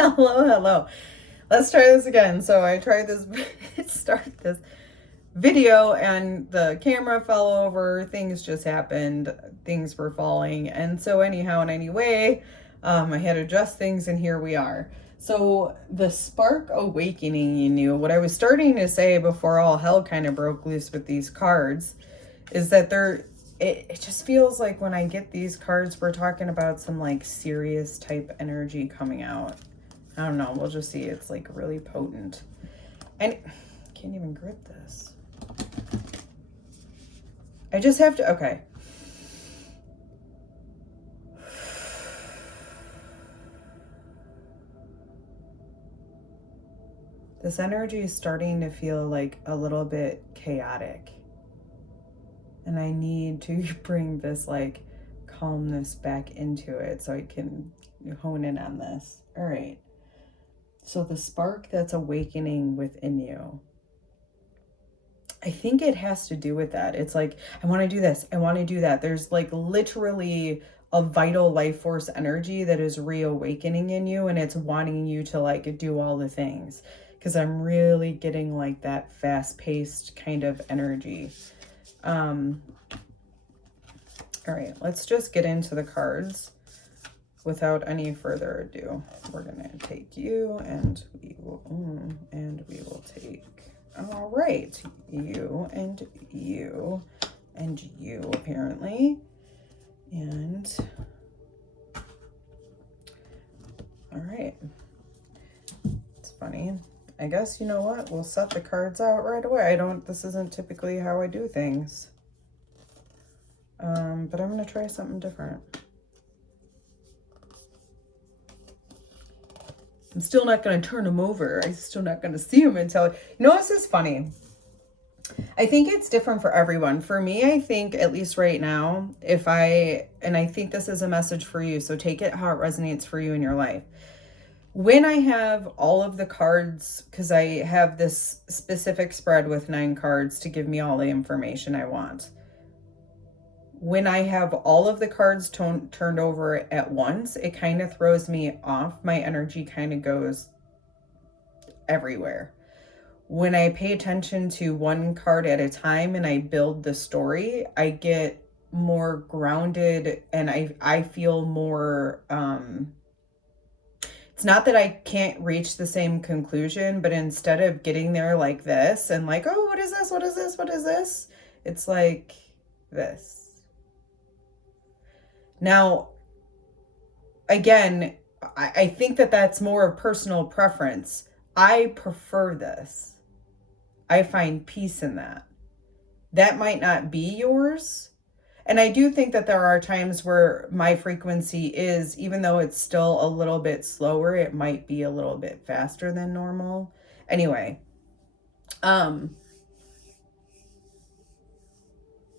Hello, hello. Let's try this again. So I tried this, start this video and the camera fell over, things just happened, things were falling. And so anyhow and anyway, I had to adjust things and here we are. So the spark awakening in you, what I was starting to say before all hell kind of broke loose with these cards, is that it just feels like when I get these cards, we're talking about some like serious type energy coming out. I don't know. We'll just see. It's like really potent. And I can't even grip this. I just have to, okay. This energy is starting to feel like a little bit chaotic. And I need to bring this like calmness back into it so I can hone in on this. All right. So the spark that's awakening within you, I think it has to do with that. It's like, I want to do this. I want to do that. There's like literally a vital life force energy that is reawakening in you, and it's wanting you to like do all the things, because I'm really getting like that fast-paced kind of energy. All right, let's just get into the cards without any further ado. We're gonna take you, and we will take, all right, you and you and you apparently. And all right, it's funny. I guess, you know what, we'll set the cards out right away. This isn't typically how I do things. But I'm gonna try something different. I'm still not gonna turn them over. I'm still not gonna see them until, you know, this is funny. I think it's different for everyone. For me, I think, at least right now, and I think this is a message for you, so take it how it resonates for you in your life. When I have all of the cards, because I have this specific spread with 9 cards to give me all the information I want. When I have all of the cards turned over at once, it kind of throws me off. My energy kind of goes everywhere. When I pay attention to one card at a time and I build the story, I get more grounded, and I feel more, it's not that I can't reach the same conclusion, but instead of getting there like this and like, oh, what is this? What is this? What is this? It's like this. Now, again, I think that that's more of personal preference. I prefer this. I find peace in that. That might not be yours. And I do think that there are times where my frequency is, even though it's still a little bit slower, it might be a little bit faster than normal. Anyway,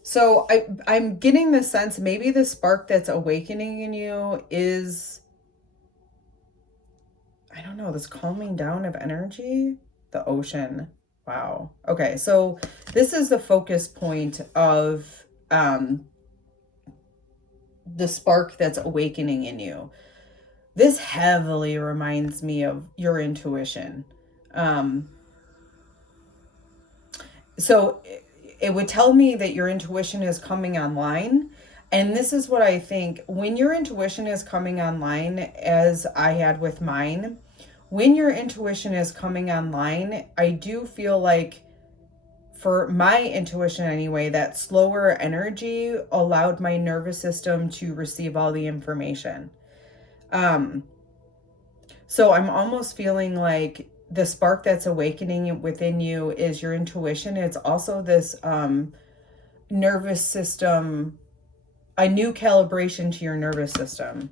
so I'm getting the sense maybe the spark that's awakening in you is, I don't know, this calming down of energy, the ocean. Wow. Okay, so this is the focus point of the spark that's awakening in you. This heavily reminds me of your intuition. So it would tell me that your intuition is coming online. And this is what I think. When your intuition is coming online, as I had with mine, when your intuition is coming online, I do feel like, for my intuition anyway, that slower energy allowed my nervous system to receive all the information. So I'm almost feeling like the spark that's awakening within you is your intuition. It's also this nervous system, a new calibration to your nervous system.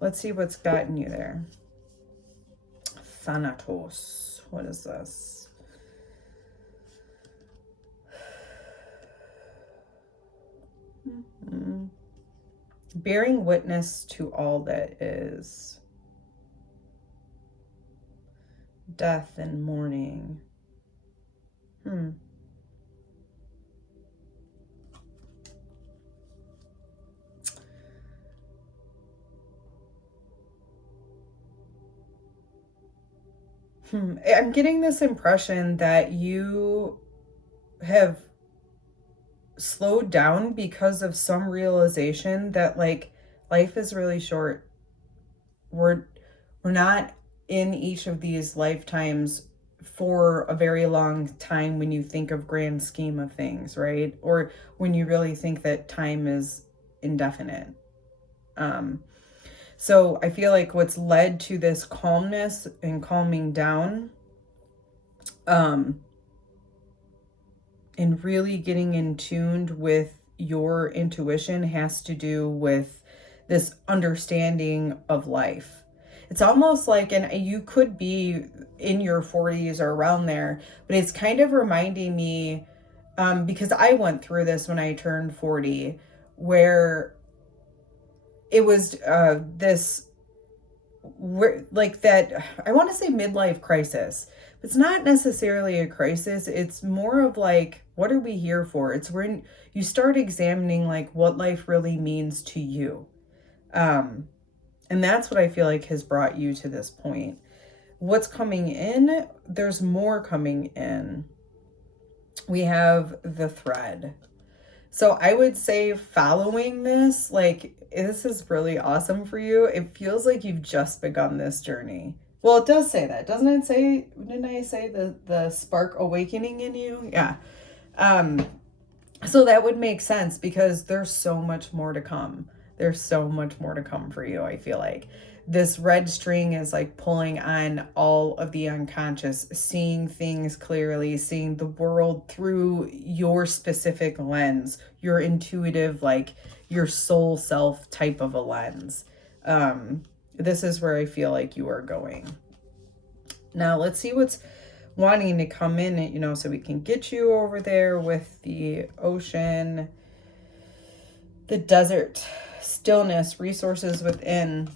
Let's see what's gotten you there. Thanatos. What is this? Bearing witness to all that is. Death and mourning. I'm getting this impression that you have slowed down because of some realization that like life is really short. We're not in each of these lifetimes for a very long time when you think of grand scheme of things, right? Or when you really think that time is indefinite. So I feel like what's led to this calmness and calming down, and really getting in tuned with your intuition has to do with this understanding of life. It's almost like, and you could be in your 40s or around there, but it's kind of reminding me, because I went through this when I turned 40, where it was like that, I want to say midlife crisis. It's not necessarily a crisis. It's more of like, what are we here for? It's when you start examining like what life really means to you. And that's what I feel like has brought you to this point. What's coming in? There's more coming in. We have the thread. So I would say following this, like, this is really awesome for you. It feels like you've just begun this journey. Well, it does say that, doesn't it say, didn't I say the spark awakening in you? Yeah. So that would make sense because there's so much more to come. There's so much more to come for you, I feel like. This red string is like pulling on all of the unconscious, seeing things clearly, seeing the world through your specific lens, your intuitive, like your soul self type of a lens. This is where I feel like you are going. Now let's see what's wanting to come in, you know, so we can get you over there with the ocean, the desert, stillness, resources within.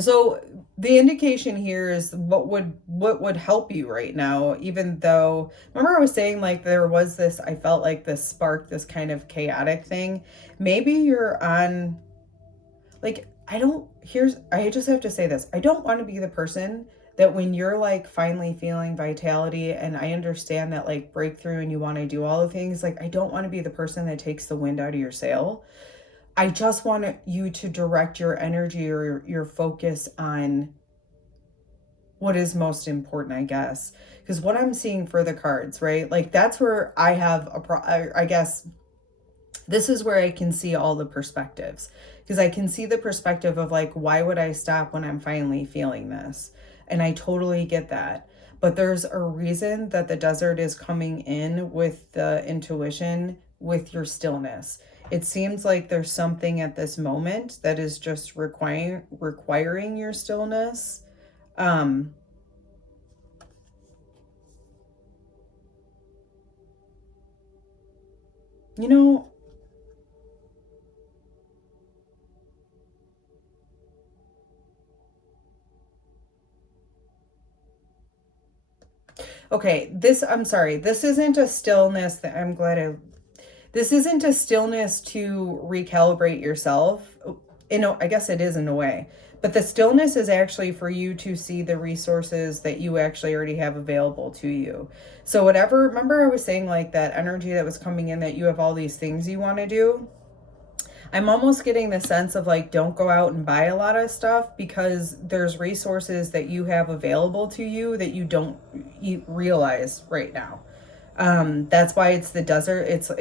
So the indication here is what would help you right now, even though, remember I was saying like there was this, I felt like this spark, this kind of chaotic thing. Maybe you're on, like, I just have to say this. I don't want to be the person that when you're like finally feeling vitality, and I understand that like breakthrough and you want to do all the things, like I don't want to be the person that takes the wind out of your sail. I just want you to direct your energy or your focus on what is most important, I guess. Because what I'm seeing for the cards, right? Like that's where I have I guess this is where I can see all the perspectives. Because I can see the perspective of like, why would I stop when I'm finally feeling this? And I totally get that. But there's a reason that the desert is coming in with the intuition, with your stillness. It seems like there's something at this moment that is just requiring your stillness. You know, okay, I'm sorry, this isn't a stillness that this isn't a stillness to recalibrate yourself. I guess it is in a way, but the stillness is actually for you to see the resources that you actually already have available to you. So whatever, remember I was saying like that energy that was coming in, that you have all these things you want to do. I'm almost getting the sense of like, don't go out and buy a lot of stuff because there's resources that you have available to you that you don't realize right now. That's why it's the desert. It's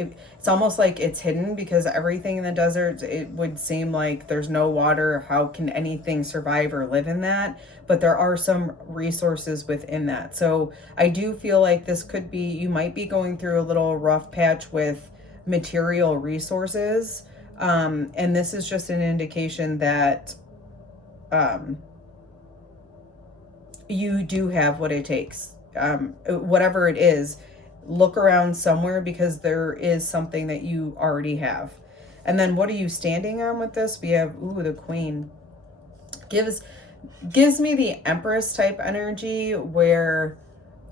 almost like it's hidden because everything in the desert, it would seem like there's no water. How can anything survive or live in that? But there are some resources within that. So I do feel like this could be, you might be going through a little rough patch with material resources. And this is just an indication that, you do have what it takes. Whatever it is, look around somewhere because there is something that you already have. And then what are you standing on with this? We have, the Queen. Gives me the Empress type energy where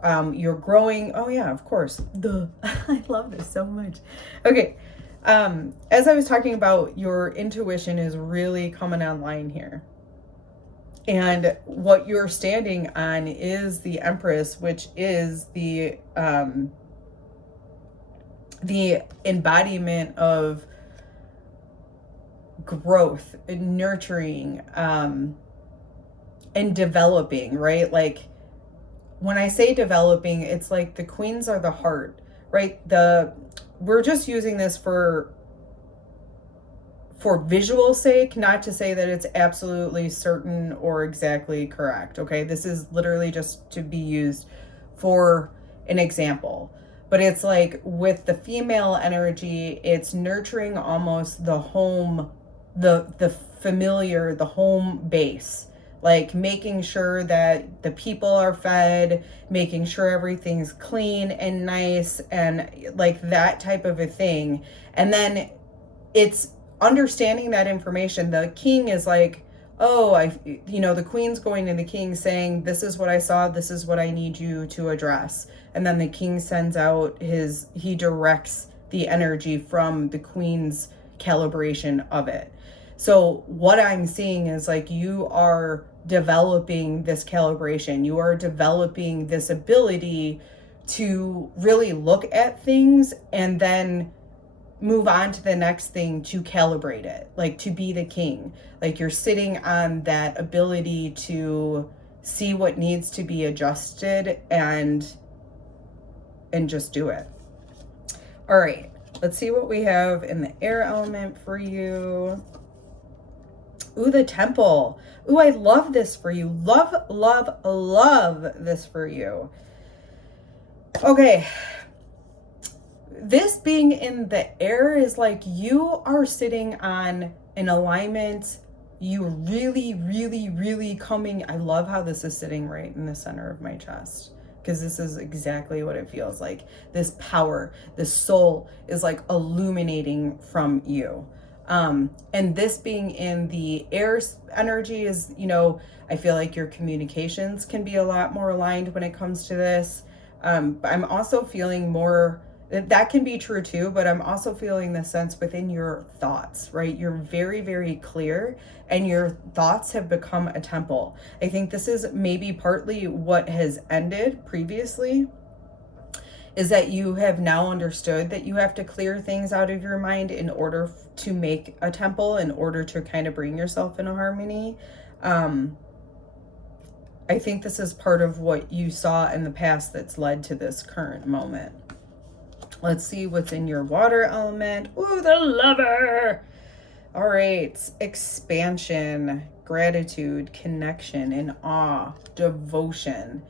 you're growing. Oh yeah, of course. Duh. I love this so much. Okay. As I was talking about, your intuition is really coming online here. And what you're standing on is the Empress, which is the embodiment of growth and nurturing, and developing, right? Like when I say developing, it's like the queens are the heart, right? We're just using this for visual sake, not to say that it's absolutely certain or exactly correct, okay? This is literally just to be used for an example. But it's like with the female energy, it's nurturing almost the home, the familiar, the home base. Like making sure that the people are fed, making sure everything's clean and nice, and like that type of a thing. And then it's understanding that information. The king is like, oh, the queen's going to the king saying, this is what I saw, this is what I need you to address. And then the king sends out he directs the energy from the queen's calibration of it. So what I'm seeing is like you are developing this calibration. You are developing this ability to really look at things and then move on to the next thing to calibrate it, like to be the king. Like you're sitting on that ability to see what needs to be adjusted and just do it. All right, let's see what we have in the air element for you. Ooh, the Temple. Ooh, I love this for you. Love, love, love this for you. Okay. This being in the air is like you are sitting on an alignment. You really, really, really coming. I love how this is sitting right in the center of my chest, because this is exactly what it feels like. This power, this soul is like illuminating from you. And this being in the air energy is, I feel like your communications can be a lot more aligned when it comes to this. But I'm also feeling more, that can be true too, but I'm also feeling the sense within your thoughts, right? You're very, very clear and your thoughts have become a temple. I think this is maybe partly what has ended previously, is that you have now understood that you have to clear things out of your mind in order to make a temple, in order to kind of bring yourself in a harmony. I think this is part of what you saw in the past that's led to this current moment. Let's see what's in your water element. Ooh, the Lover. All right, expansion, gratitude, connection, and awe, devotion.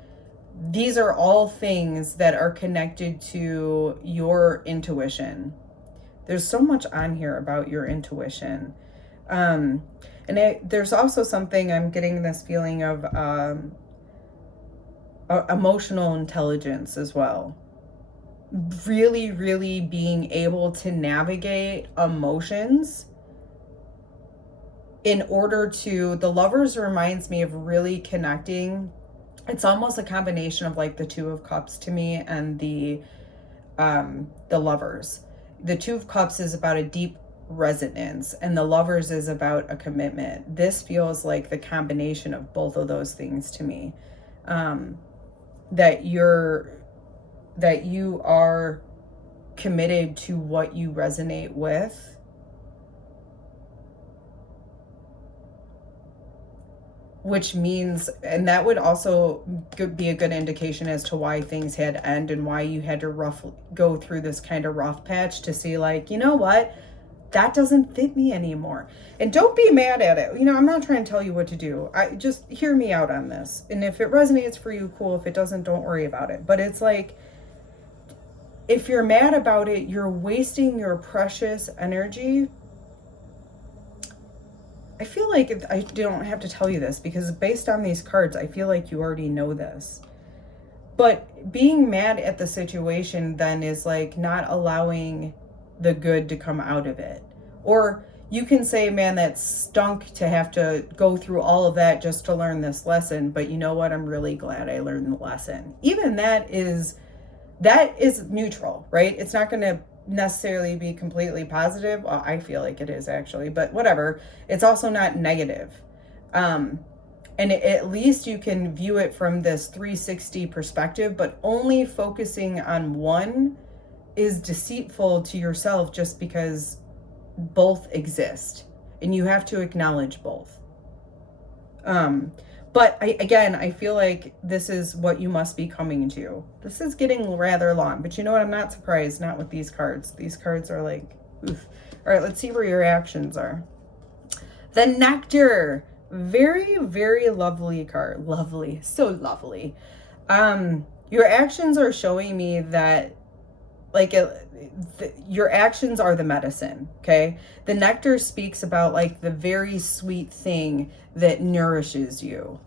These are all things that are connected to your intuition. There's so much on here about your intuition. There's also something, I'm getting this feeling of emotional intelligence as well. Really, really being able to navigate emotions in order to, the Lovers reminds me of really connecting. It's almost a combination of like the Two of Cups to me and the Lovers. The Two of Cups is about a deep resonance and the Lovers is about a commitment. This feels like the combination of both of those things to me. That you are committed to what you resonate with. Which means, and that would also be a good indication as to why things had to end and why you had to go through this kind of rough patch to see like, you know what, that doesn't fit me anymore. And don't be mad at it. I'm not trying to tell you what to do. Just hear me out on this. And if it resonates for you, cool. If it doesn't, don't worry about it. But it's like, if you're mad about it, you're wasting your precious energy. I feel like I don't have to tell you this because based on these cards, I feel like you already know this. But being mad at the situation then is like not allowing the good to come out of it. Or you can say, man, that stunk to have to go through all of that just to learn this lesson. But you know what? I'm really glad I learned the lesson. Even that is neutral, right? It's not going to necessarily be completely positive. Well, I feel like it is actually, but whatever. It's also not negative. And at least you can view it from this 360 perspective, but only focusing on one is deceitful to yourself just because both exist and you have to acknowledge both. But I feel like this is what you must be coming to. This is getting rather long, but you know what? I'm not surprised, not with these cards. These cards are like, oof. All right, let's see where your actions are. The Nectar. Very, very lovely card. Lovely. So lovely. Your actions are showing me that, like, your actions are the medicine, okay? The Nectar speaks about, like, the very sweet thing that nourishes you.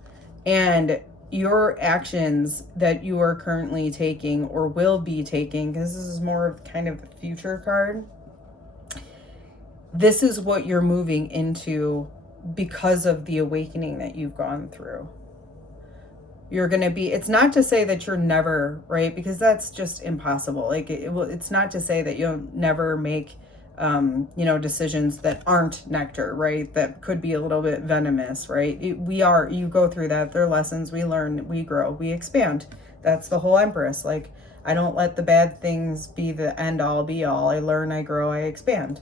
And your actions that you are currently taking or will be taking, because this is more of kind of the future card, this is what you're moving into because of the awakening that you've gone through. You're going to be, it's not to say that you're never, right? Because that's just impossible. Like, it's not to say that you'll never make, decisions that aren't nectar, right? That could be a little bit venomous, right? You go through that. They're lessons. We learn, we grow, we expand. That's the whole Empress. Like, I don't let the bad things be the end all be all. I learn, I grow, I expand.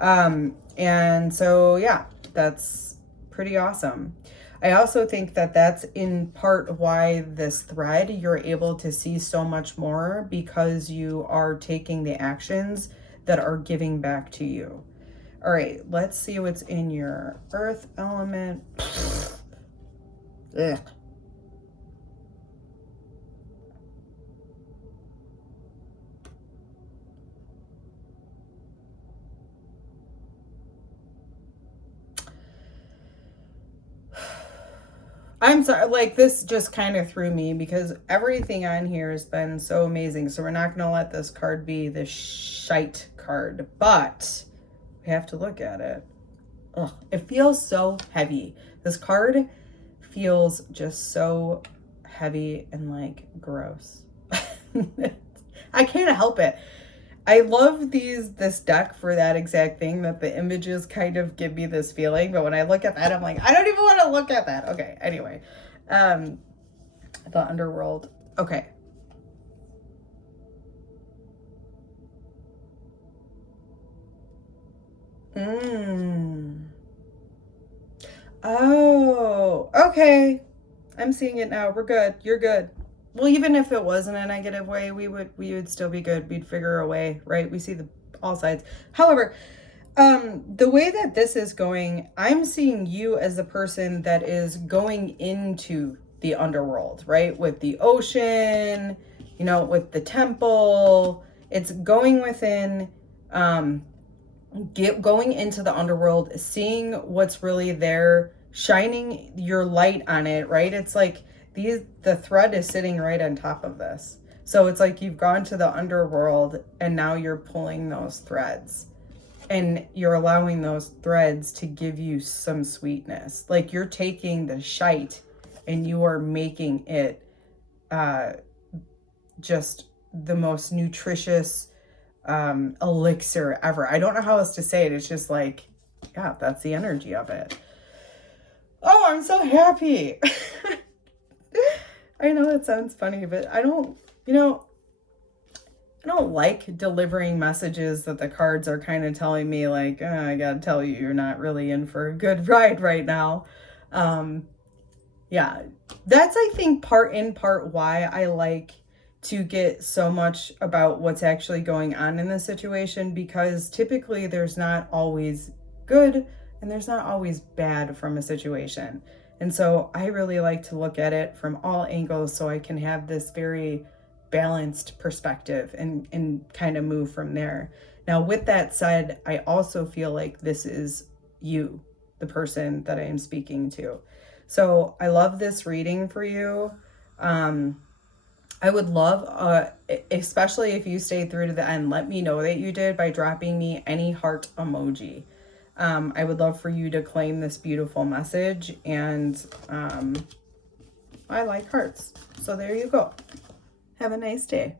And so, yeah, that's pretty awesome. I also think that that's in part why this thread, you're able to see so much more, because you are taking the actions that are giving back to you. All right, let's see what's in your earth element. Ugh. I'm sorry, like, this just kind of threw me because everything on here has been so amazing. So we're not going to let this card be the shite card, but we have to look at it. Ugh, it feels so heavy. This card feels just so heavy and, like, gross. I can't help it. I love this deck for that exact thing, that the images kind of give me this feeling. But when I look at that, I'm like, I don't even want to look at that. Okay, anyway. The underworld. Okay. Oh, okay. I'm seeing it now. We're good. You're good. Well, even if it wasn't a negative way, we would still be good. We'd figure a way, right? We see all sides. However, the way that this is going, I'm seeing you as the person that is going into the underworld, right? With the ocean, with the temple. It's going within, going into the underworld, seeing what's really there, shining your light on it, right? It's like the thread is sitting right on top of this. So it's like you've gone to the underworld and now you're pulling those threads and you're allowing those threads to give you some sweetness. Like, you're taking the shite and you are making it just the most nutritious elixir ever. I don't know how else to say it. It's just like, yeah, that's the energy of it. Oh, I'm so happy. I know that sounds funny, but I don't like delivering messages that the cards are kind of telling me, like, oh, I gotta tell you, you're not really in for a good ride right now. Yeah, that's, I think, part why I like to get so much about what's actually going on in the situation, because typically there's not always good and there's not always bad from a situation. And so I really like to look at it from all angles so I can have this very balanced perspective and kind of move from there. Now, with that said, I also feel like this is you, the person that I am speaking to. So I love this reading for you. I would love, especially if you stayed through to the end, let me know that you did by dropping me any heart emoji. I would love for you to claim this beautiful message, and I like hearts. So there you go. Have a nice day.